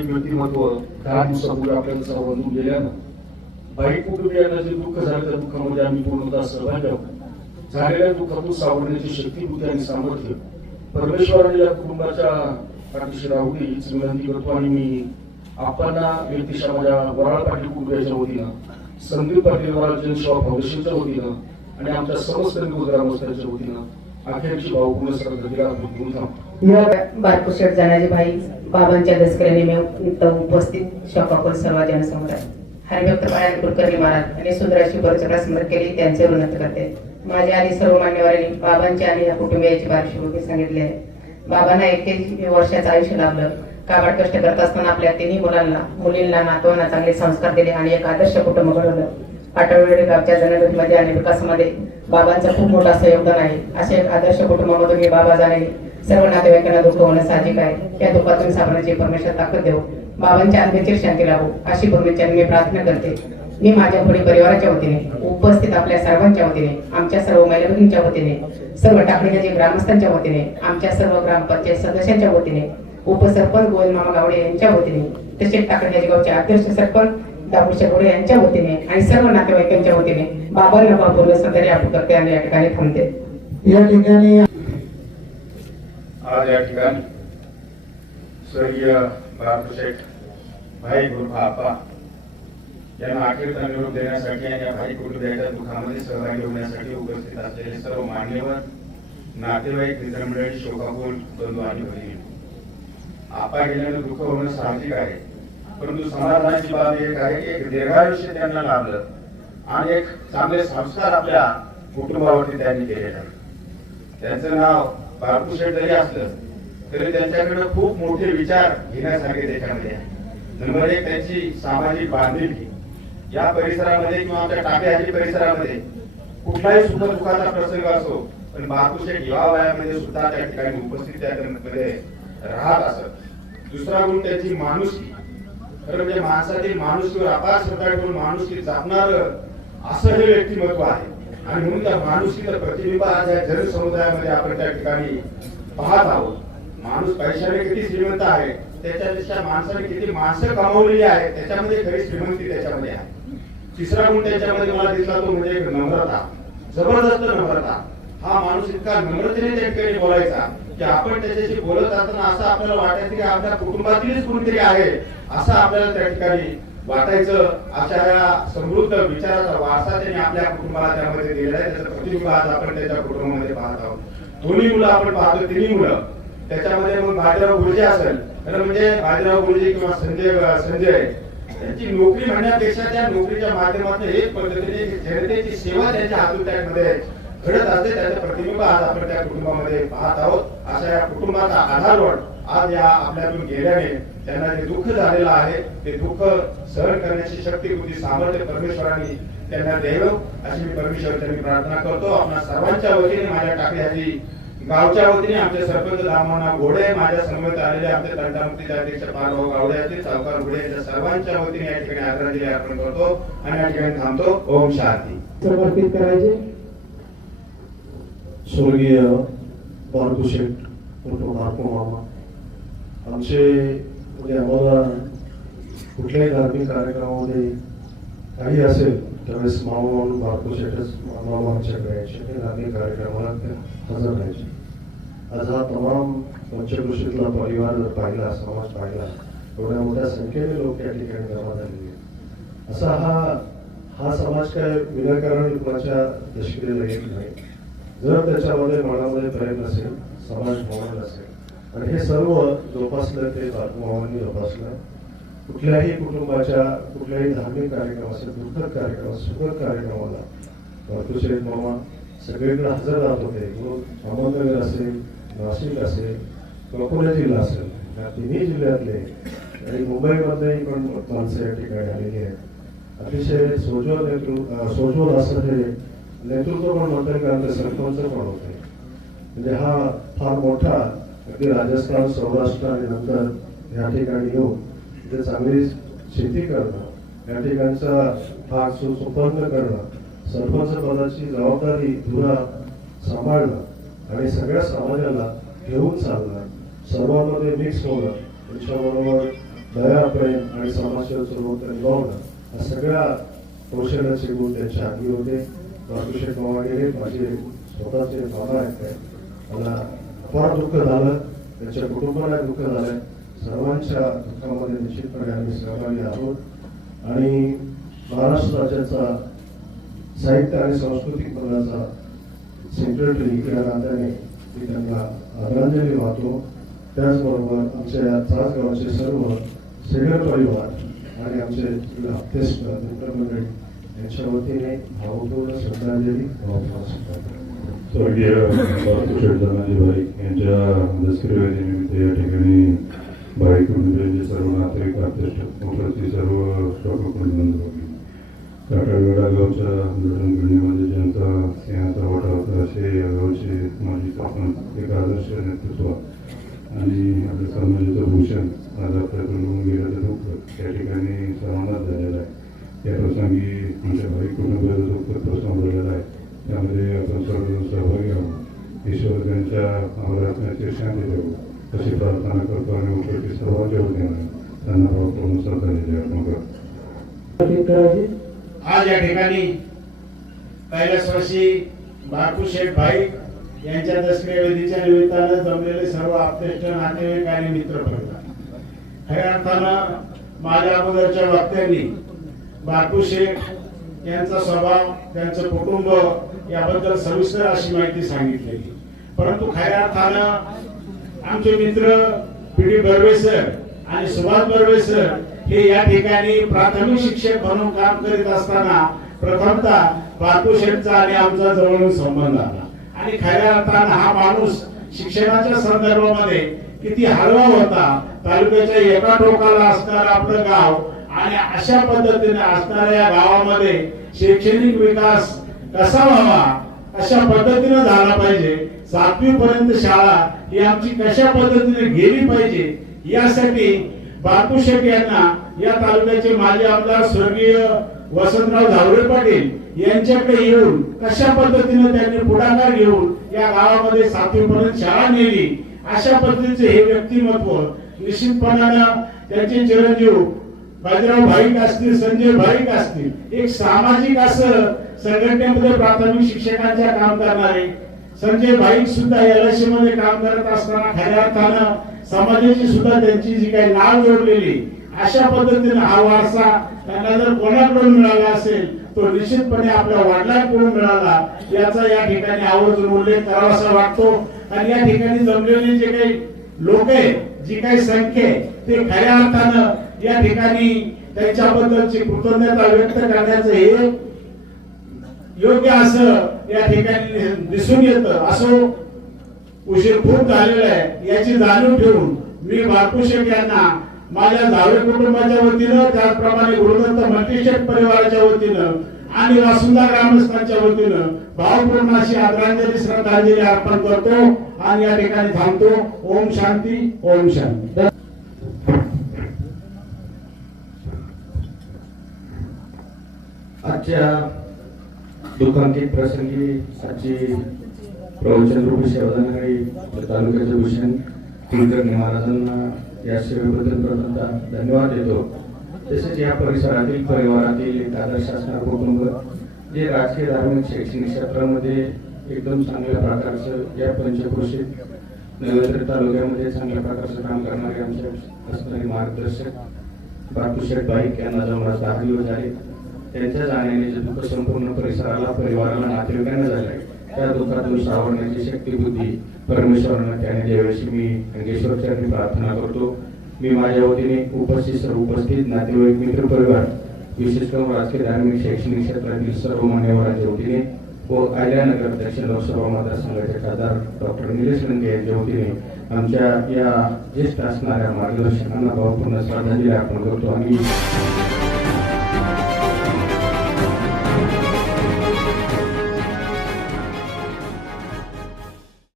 आणि व्यक्तिमत्व दहा दिवसापूर्वी आपल्याला सर्वांतून गेल्यानं बाईक कुटुंबियांना जे दुःख झालं त्या दुःखामध्ये आम्ही पूर्णतः सहभागी आहोत. झालेल्या दुःखातून सावरण्याची शक्ती बुद्धी आणि सामर्थ्य. परमेश्वराने या कुटुंबाच्या पाठीशी राहू दे हीच विनंती करतो. आणि मी आपणा व्यक्तिशा माझ्या वराळ पाटील कुटुंबियाच्या वतीनं संदीप पाटील वराळ जनसेवा फाउंडेशनच्या वतीनं आणि आमच्या समस्त हिंदू ग्रामस्थांच्या वतीनं अखेरची भावपूर्ण श्रद्धा घेऊन या बारकुशेट जाण्याचे भाई बाबांच्या दसऱ्यानिमित्त उपस्थित शॉकाकोल सर्व जनसमोर आहे. हरिभक्त कुलकर्णी महाराज आणि सुंदराशी परिचय स्मरण केली त्यांचे उन्नत करते. माझ्या आणि सर्व मान्यवरांनी बाबांच्या आणि या कुटुंबियाची पार्श्वभूमी सांगितली आहे. बाबांना एक वर्षाचं आयुष्य लाभलं. काबाड कष्ट करत असताना आपल्या तिन्ही मुलांना मुलींना नातवांना चांगले संस्कार दिले आणि एक आदर्श कुटुंब घडवलं. आठवडे गावच्या जनगतीमध्ये आणि विकासामध्ये बाबांचं खूप मोठं असं योगदान आहे. असे एक आदर्श कुटुंबामधून हे बाबा जाणे सर्व नातेवाईकांना दुःख होणं साहजिक आहे या दुःखातून सापडण्याची परमेश्वर ताकद देऊ बाबांच्या आत्मेची शांती लाभो अशी परमेश्वर मी प्रार्थना करते. मी माझ्या पुढे परिवाराच्या वतीने उपस्थित आपल्या सर्वांच्या वतीने आमच्या सर्व महिला भगिनींच्या वतीने सर्व टाकळीच्या ग्रामस्थांच्या वतीने आमच्या सर्व ग्रामपंचायत सदस्यांच्या वतीने उपसरपंच गोविंद मामा गावडे यांच्या वतीने तसेच टाकळीच्या गावचे अध्यक्ष सरपंच दाभूषा गोडे यांच्या वतीने आणि सर्व नातेवाईकांच्या वतीने बाबांना बापूर्व सदर या करते आणि या ठिकाणी थांबते. या ठिकाणी आज या ठिकाणी स्वर्गीय बाबूशेठ भाई गुरु आपा यांना अखेरचा निरोप देण्यासाठी आणि या भाई कुटुंबियाच्या दुःखामध्ये सहभागी होण्यासाठी उपस्थित असलेले सर्व मान्यवर नातेवाईक मित्रमंडळी शोकाकुल बंधू आणि भगिनी. आपा गेल्यानं दुःख होणं साहजिक आहे परंतु समाधानाची बाब एक आहे की एक दीर्घायुष्य त्यांना लाभलं आणि एक चांगले संस्कार आपल्या कुटुंबावरती त्यांनी केलेले आहेत. त्यांचं नाव बापू जरी असलं तरी त्यांच्याकडे खूप मोठे विचार घेण्यासारखे त्याच्यामध्ये आहे. नंबर एक त्यांची सामाजिक बांधिलकी. या परिसरामध्ये किंवा आमच्या टाकेहाजी परिसरामध्ये कुठलाही सुख दुःखाचा प्रसंग असो पण बापू शेठ या वयामध्ये सुद्धा त्या ठिकाणी उपस्थित मध्ये राहत असत. दुसरा गुण त्यांची माणुसकी. खरं म्हणजे माणसातील माणुसकीवर अपार श्रद्धा ठेवून माणुसकी जपणार असं हे व्यक्तिमत्व आहे. आणि म्हणून त्या माणुसकीचं प्रतिबिंब आज या जनसमुदायामध्ये आपण त्या ठिकाणी पाहत आहोत. माणूस पैशाने किती श्रीमंत आहे त्याच्यापेक्षा माणसाने किती माणसं कमावलेली आहे त्याच्यामध्ये खरी श्रीमंती त्याच्यामध्ये आहे. तिसरा गुण त्याच्यामध्ये मला दिसला तो म्हणजे एक नम्रता. जबरदस्त नम्रता. हा माणूस इतका नम्रतेने त्या ठिकाणी बोलायचा की आपण त्याच्याशी बोलत असताना असं आपल्याला वाटायचं की आपल्या कुटुंबातीलच कोणीतरी आहे असं आपल्याला त्या ठिकाणी वाटायचं अशा या समृद्ध विचाराचा वारसा त्यांनी आपल्या कुटुंबाला त्यामध्ये दिलेला आहे. त्याचं प्रतिबिंब आज आपण त्याच्या कुटुंबामध्ये पाहत आहोत. दोन्ही मुलं आपण पाहतो तिन्ही मुलं. त्याच्यामध्ये मग बाजीराव गुरुजी असेल. तर म्हणजे बाजीराव गुरुजी किंवा संजय संजय त्यांची नोकरी म्हणण्यापेक्षा त्या नोकरीच्या माध्यमातून एक पद्धतीने जनतेची सेवा त्यांच्या हातून त्यामध्ये घडत असते. त्याचं प्रतिबिंब आज आपण त्या कुटुंबामध्ये पाहत आहोत. अशा या कुटुंबाचा आधारवड आज या आपल्यातून गेल्याने त्यांना जे दुःख झालेलं आहे ते दुःख सहन करण्याची शक्ती बुद्धी सामर्थ्य परमेश्वरांनी त्यांना द्यावं अशी मी परमेश्वर त्यांनी प्रार्थना करतो. आपल्या सर्वांच्या वतीने माझ्या टाकल्याची गावच्या वतीने आमचे सरपंच दामोना घोडे माझ्या समवेत आलेले आमचे तंटामुक्तीचे अध्यक्ष पारभाऊ गावडे असतील सावकार घोडे यांच्या सर्वांच्या वतीने या ठिकाणी आदरांजली अर्पण करतो आणि या ठिकाणी थांबतो. ओम शांती. समर्पित करायचे? स्वर्गीय बारकू शेठ उर्फ बारकू मामा. आमचे म्हणजे आम्हाला कुठल्याही धार्मिक कार्यक्रमामध्ये काही असेल त्यावेळेस मामा म्हणून बापू शेठच मामा आमच्याकडे यायचे ते धार्मिक कार्यक्रमाला ते हजर राहायचे. आज हा तमाम पंचकृषीतला परिवार जर पाहिला समाज पाहिला एवढ्या मोठ्या संख्येने लोक या ठिकाणी जमा झालेले आहेत. असा हा हा समाज काय विनाकारण लोकांच्या दशकेला येत नाही. जर त्याच्यामध्ये मनामध्ये प्रेम असेल समाज भावना असेल आणि हे सर्व जोपासलं ते बाळूमामांनी जोपासलं. कुठल्याही कुटुंबाच्या कुठल्याही धार्मिक कार्यक्रम असेल दुःखद कार्यक्रम सुखद कार्यक्रमाला भरतूशेठ मामा. सगळीकडे हजर राहत होते. अहमदनगर असेल नाशिक असेल अकोला जिल्हा असेल या तिन्ही जिल्ह्यातले आणि मुंबईमधलेही पण माणसं या ठिकाणी आलेली आहेत. अतिशय सोज्वल नेतृत्व सोज्वल असं हे नेतृत्व पण म्हणता येईल कारण ते सरपंच पण होते. म्हणजे हा फार मोठा अगदी राजस्थान सौराष्ट्र आणि नंतर या ठिकाणी येऊन इथे चांगली शेती करणं या ठिकाणचा भाग सुसंपन्न करणं सरपंच पदाची जबाबदारी धुरा सांभाळणं आणि सगळ्या समाजाला घेऊन चालणं सर्वांमध्ये मिक्स होणं त्यांच्याबरोबर दया प्रेम आणि समाजसेवा सर्वत्र निभावणं या सगळ्या कौशल्याचे गुण त्यांच्या अंगी होते. बापूशेठ मामा गेले माझे स्वतःचे बाबा आहेत. मला फार दुःख झालं त्यांच्या कुटुंबाला दुःख झालंय सर्वांच्या दुःखामध्ये निश्चितपणे आम्ही सहभागी आहोत. आणि महाराष्ट्र राज्याचा साहित्य आणि सांस्कृतिक मंडळाचा सेक्रेटरी या नात्याने मी त्यांना आदरांजली वाहतो. त्याचबरोबर आमच्या या त्रास गावाचे सर्व सेगर परिवार आणि आमचे हप्तेस मित्रमंडळी यांच्या वतीने भावपूर्ण श्रद्धांजली वाहतो. स्वर्गीय बाळकृष्ण धनाजी भाई यांच्या दसऱ्यानिमित्त या ठिकाणी भाई कुटुंबियांचे सर्व नातेवाईक आप्तेष्ट सर्व शोककुंड काटाळवेडा गावच्या जडणघडणीमध्ये ज्यांचा सिंहाचा वाटा होता असे या गावचे माजी सरपंच एक आदर्श नेतृत्व आणि आपल्या समाजाचं भूषण आज आपल्याकडून होऊन गेल्याचं दुःख. ठिकाणी सर्वांनाच झालेलं आहे. या प्रसंगी आमच्या भाई कुटुंबियाचं दुःख प्रसंग झालेला आहे. त्यामध्ये आपण सर्वजण सहभागी आहोत. ईश्वर त्यांच्या अमरात्म्याची शांती देऊ. अशी प्रार्थना करतो आणि उपस्थित सर्वांच्या वतीने त्यांना भावपूर्ण श्रद्धांजली अर्पण करतो. आज या ठिकाणी कैलासवासी बापूशेठ भाई यांच्या दसऱ्या वेदीच्या निमित्तानं जमलेले सर्व आपतेष्ट नातेवाईक आणि मित्र परिवार खऱ्या अर्थानं माझ्या अगोदरच्या वक्त्यांनी बापूशेठ यांचा स्वभाव त्यांचं कुटुंब याबद्दल सविस्तर अशी माहिती सांगितलेली. परंतु खऱ्या अर्थानं आमचे मित्र पी बर्वे सर आणि सुभाष बर्वे सर हे या ठिकाणी प्राथमिक शिक्षक म्हणून काम करीत असताना प्रथमतः बापू शेठचा आणि आमचा जवळून संबंध आला. आणि खऱ्या अर्थानं हा माणूस शिक्षणाच्या संदर्भामध्ये किती हळवा होता. तालुक्याच्या एका टोकाला असणारा आपलं गाव आणि अशा पद्धतीने असणाऱ्या या गावामध्ये शैक्षणिक विकास कसा व्हावा अशा पद्धतीने झाला पाहिजे. सातवी पर्यंत शाळा ही आमची कशा पद्धतीने गेली पाहिजे यासाठी बापू शेख यांना या तालुक्याचे माजी आमदार स्वर्गीय वसंतराव झावरे पाटील यांच्याकडे येऊन कशा पद्धतीने त्यांनी पुढाकार घेऊन या गावामध्ये सातवी पर्यंत शाळा नेली अशा पद्धतीचे हे व्यक्तिमत्व निश्चितपणानं त्यांचे चिरंजीव बाजीराव भाईक असतील संजय भाईक असतील एक सामाजिक असं संघटनेमध्ये प्राथमिक शिक्षकांच्या काम करणारे संजय भाईक सुद्धा एलमध्ये काम करत असताना खऱ्या अर्थानं समाजाची सुद्धा त्यांची जी काही नाव जोडलेली अशा पद्धतीने हा वारसा त्यांना जर कोणाकडून मिळाला असेल तो निश्चितपणे आपल्या वडिलांकडून मिळाला याचा या ठिकाणी आवर्जून उल्लेख करावासा वाटतो. आणि या ठिकाणी जमलेले जे काही लोक आहे जी काही संख्या आहे ते खऱ्या अर्थानं या ठिकाणी त्यांच्याबद्दलची कृतज्ञता व्यक्त करण्याचं हे योग्य असं या ठिकाणी दिसून येत. असो उशीर खूप झालेला आहे. याची जाणीव ठेवून मी बापू शेख यांना माझ्या जावळे कुटुंबाच्या वतीनं त्याचप्रमाणे गुरुदत्त मल्टीशेठ परिवाराच्या वतीनं आणि वासुंदा ग्रामस्थांच्या वतीनं भावपूर्ण अशी आदरांजली श्रद्धांजली अर्पण करतो आणि या ठिकाणी थांबतो. ओम शांती ओम शांती. आजच्या दुःखांकित प्रसंगी आजची प्रवचन रूपी सेवादानारी तालुक्याचे भूषण कुलकर्णी महाराजांना या सेवेबद्दल प्रथमतः धन्यवाद देतो. तसेच या परिसरातील परिवारातील एक आदर्श असणार कुटुंब जे राजकीय धार्मिक शैक्षणिक क्षेत्रामध्ये एकदम चांगल्या प्रकारचं या पंचक्रोशीत नवेंद्र तालुक्यामध्ये चांगल्या प्रकारचं काम करणारे आमचे असणारे मार्गदर्शक बापूशेठ बाईक यांना जवळ दहा दिवस आहेत त्यांच्या जाण्याने जे दुःख संपूर्ण परिसराला परिवाराला नातेवाईकांना झालंय त्या दुःखातून सावरण्याची शक्ती बुद्धी परमेश्वरांना त्याने द्यावी मी अंगेश्वरच्या प्रार्थना करतो मी माझ्या वतीने उपस्थित सर्व उपस्थित नातेवाईक मित्र परिवार विशेष करून राजकीय धार्मिक शैक्षणिक क्षेत्रातील सर्व मान्यवरांच्या वतीने व आयल्यानगर दक्षिण लोकसभा मतदारसंघाचे खासदार डॉक्टर निलेश लंके यांच्या वतीने आमच्या या ज्येष्ठ असणाऱ्या मार्गदर्शकांना भावपूर्ण श्रद्धांजली अर्पण करतो आणि